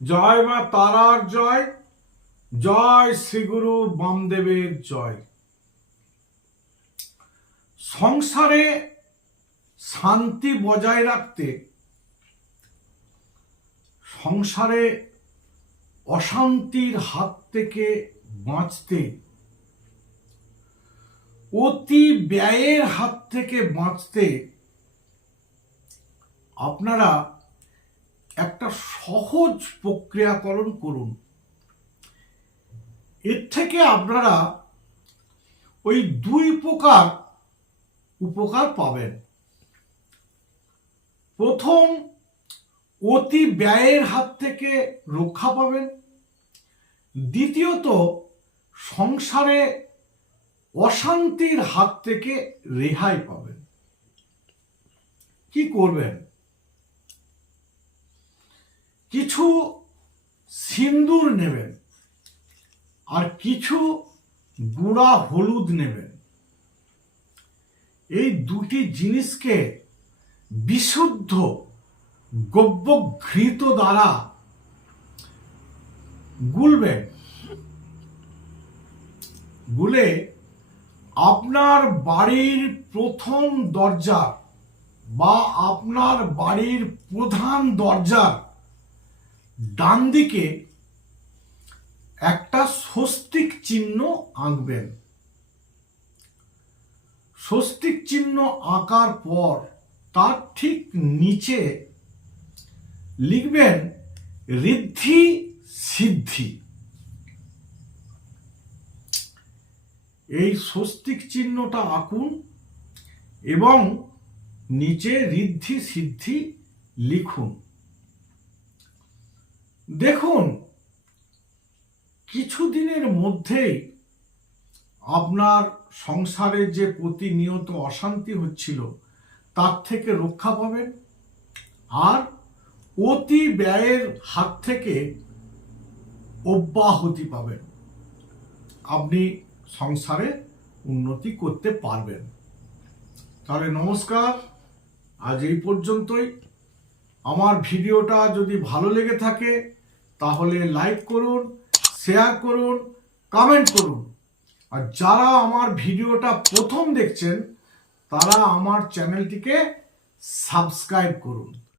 জয় মা তারার জয় জয় শ্রীগুরু বামদেবের জয়। সংসারে শান্তি বজায় রাখতে, সংসারে অশান্তির হাত থেকে বাঁচতে, অতি ব্যয়ের হাত থেকে বাঁচতে আপনারা একটা সহজ প্রক্রিয়াকরণ করুন। এর থেকে আপনারা ওই দুই প্রকার উপকার পাবেন। প্রথম, অতি ব্যয়ের হাত থেকে রক্ষা পাবেন। দ্বিতীয়ত, সংসারে অশান্তির হাত থেকে রেহাই পাবেন। কি করবেন? কিছু সিন্দুর নেবেন আর কিছু গুঁড়া হলুদ নেবেন। এই দুটি জিনিসকে বিশুদ্ধ গব্যঘৃত দ্বারা গুলবেন। গুলে আপনার বাড়ির প্রথম দরজা বা আপনার বাড়ির প্রধান দরজার ডান দিকে একটা স্বস্তিক চিহ্ন আঁকবেন। স্বস্তিক চিহ্ন আঁকার পর তার ঠিক নিচে লিখবেন, ঋদ্ধি সিদ্ধি। এই স্বস্তিক চিহ্নটা আঁকুন এবং নিচে ঋদ্ধি সিদ্ধি লিখুন। দেখুন, কিছুদিনের মধ্যেই আপনার সংসারে যে প্রতিনিয়ত অশান্তি হচ্ছিল, তার থেকে রক্ষা পাবেন। আর অতি ব্যয়ের হাত থেকে অব্যাহতি পাবেন। আপনি সংসারে উন্নতি করতে পারবেন। তাহলে নমস্কার। আজ এই পর্যন্তই। আমার ভিডিওটা যদি ভালো লেগে থাকে তাহলে লাইক করুন শেয়ার করুন কমেন্ট করুন। আর যারা আমার ভিডিওটা প্রথম দেখছেন, তারা আমার চ্যানেলটিকে সাবস্ক্রাইব করুন।